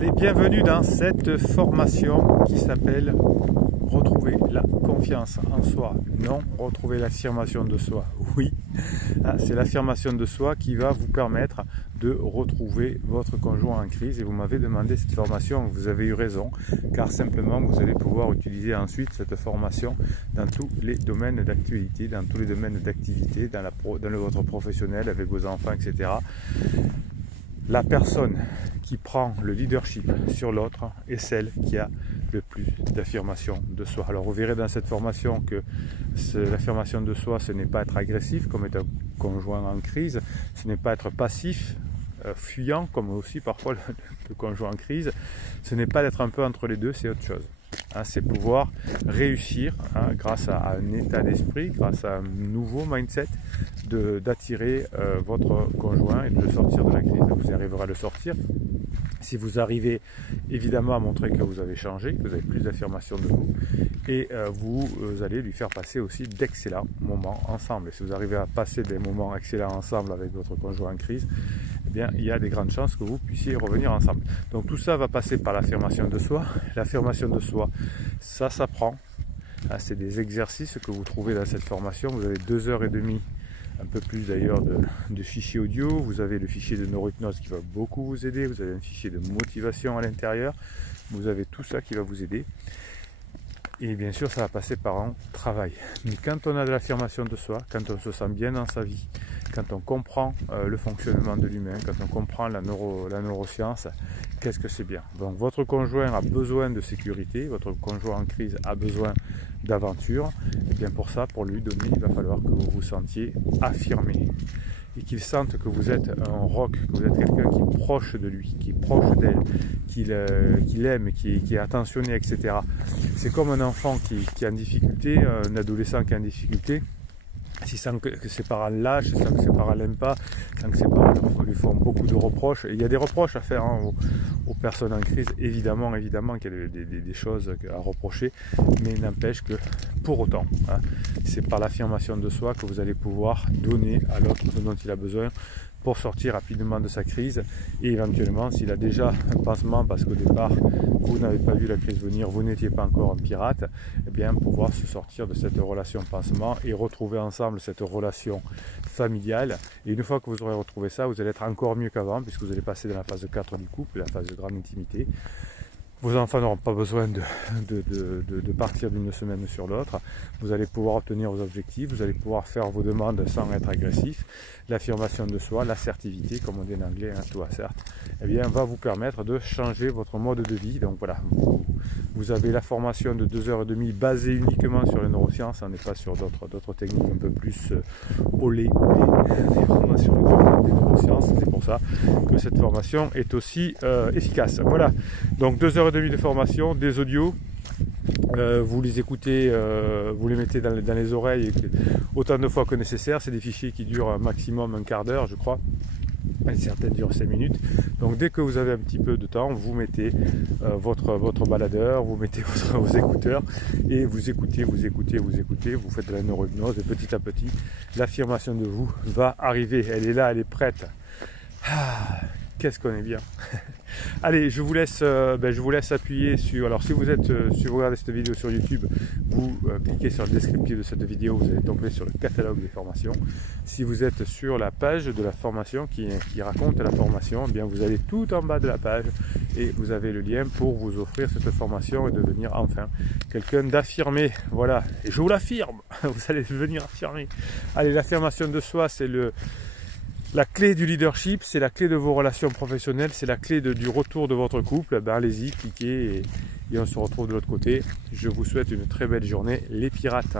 Allez, bienvenue dans cette formation qui s'appelle retrouver la confiance en soi. Non, retrouver l'affirmation de soi. Oui, c'est l'affirmation de soi qui va vous permettre de retrouver votre conjoint en crise. Et vous m'avez demandé cette formation, vous avez eu raison, car simplement vous allez pouvoir utiliser ensuite cette formation dans tous les domaines d'activité, dans tous les domaines d'activité, dans votre professionnel, avec vos enfants, etc. La personne qui prend le leadership sur l'autre est celle qui a le plus d'affirmation de soi. Alors vous verrez dans cette formation que l'affirmation de soi, ce n'est pas être agressif comme est un conjoint en crise, ce n'est pas être passif, fuyant comme aussi parfois le conjoint en crise, ce n'est pas d'être un peu entre les deux, c'est autre chose. C'est pouvoir réussir grâce à un état d'esprit, grâce à un nouveau mindset, d'attirer votre conjoint et de le sortir de la crise. Vous arriverez à le sortir si vous arrivez évidemment à montrer que vous avez changé, que vous avez plus d'affirmation de vous, et vous allez lui faire passer aussi d'excellents moments ensemble. Et si vous arrivez à passer des moments excellents ensemble avec votre conjoint en crise, eh bien, il y a des grandes chances que vous puissiez revenir ensemble. Donc tout ça va passer par l'affirmation de soi. L'affirmation de soi, ça s'apprend. C'est des exercices que vous trouvez dans cette formation. Vous avez 2h30, un peu plus d'ailleurs, de fichiers audio. Vous avez le fichier de neurohypnose qui va beaucoup vous aider. Vous avez un fichier de motivation à l'intérieur. Vous avez tout ça qui va vous aider. Et bien sûr, ça va passer par un travail. Mais quand on a de l'affirmation de soi, quand on se sent bien dans sa vie, quand on comprend le fonctionnement de l'humain, quand on comprend la neuroscience, qu'est-ce que c'est bien. Donc votre conjoint a besoin de sécurité, votre conjoint en crise a besoin d'aventure. Et bien pour ça, pour lui donner, il va falloir que vous vous sentiez affirmé. Et qu'il sente que vous êtes un roc, que vous êtes quelqu'un qui est proche de lui, qui est proche d'elle, qu'il aime, qui est attentionné, etc. C'est comme un enfant qui est en difficulté, un adolescent qui est en difficulté. S'il sent que ses parents lâchent, s'il sent que ses parents l'aiment pas, sent que ses parents lui font beaucoup de reproches. Et il y a des reproches à faire aux personnes en crise, évidemment qu'il y a des choses à reprocher, mais il n'empêche que pour autant, c'est par l'affirmation de soi que vous allez pouvoir donner à l'autre ce dont il a besoin pour sortir rapidement de sa crise, et éventuellement s'il a déjà un pansement parce qu'au départ vous n'avez pas vu la crise venir, vous n'étiez pas encore un pirate, eh bien pouvoir se sortir de cette relation pansement et retrouver ensemble cette relation familiale. Et une fois que vous aurez retrouvé ça, vous allez être encore mieux qu'avant, puisque vous allez passer dans la phase 4 du couple, la phase de grande intimité. Vos enfants n'auront pas besoin de partir d'une semaine sur l'autre. Vous allez pouvoir obtenir vos objectifs, vous allez pouvoir faire vos demandes sans être agressif. L'affirmation de soi, l'assertivité, comme on dit en anglais, to assert, eh bien, va vous permettre de changer votre mode de vie. Donc voilà, vous avez la formation de 2h30 basée uniquement sur les neurosciences, on n'est pas sur d'autres techniques un peu plus olé, des formations des neurosciences. C'est pour ça que cette formation est aussi efficace. Voilà, donc 2h30 de formation, des audios. Vous les écoutez, vous les mettez dans les oreilles autant de fois que nécessaire. C'est des fichiers qui durent un maximum un quart d'heure, je crois. Certaines durent 5 minutes. Donc dès que vous avez un petit peu de temps, vous mettez votre baladeur, vous mettez vos écouteurs et vous écoutez, vous faites de la neurohypnose et petit à petit, l'affirmation de vous va arriver. Elle est là, elle est prête. Qu'est-ce qu'on est bien. Allez, je vous laisse appuyer sur... Alors si vous regardez cette vidéo sur YouTube, vous cliquez sur le descriptif de cette vidéo, vous allez tomber sur le catalogue des formations. Si vous êtes sur la page de la formation qui raconte la formation, eh bien vous allez tout en bas de la page et vous avez le lien pour vous offrir cette formation et devenir enfin quelqu'un d'affirmé. Voilà, et je vous l'affirme, vous allez devenir affirmé. Allez, l'affirmation de soi, c'est la clé du leadership, c'est la clé de vos relations professionnelles, c'est la clé du retour de votre couple. Ben allez-y, cliquez et on se retrouve de l'autre côté. Je vous souhaite une très belle journée, les pirates.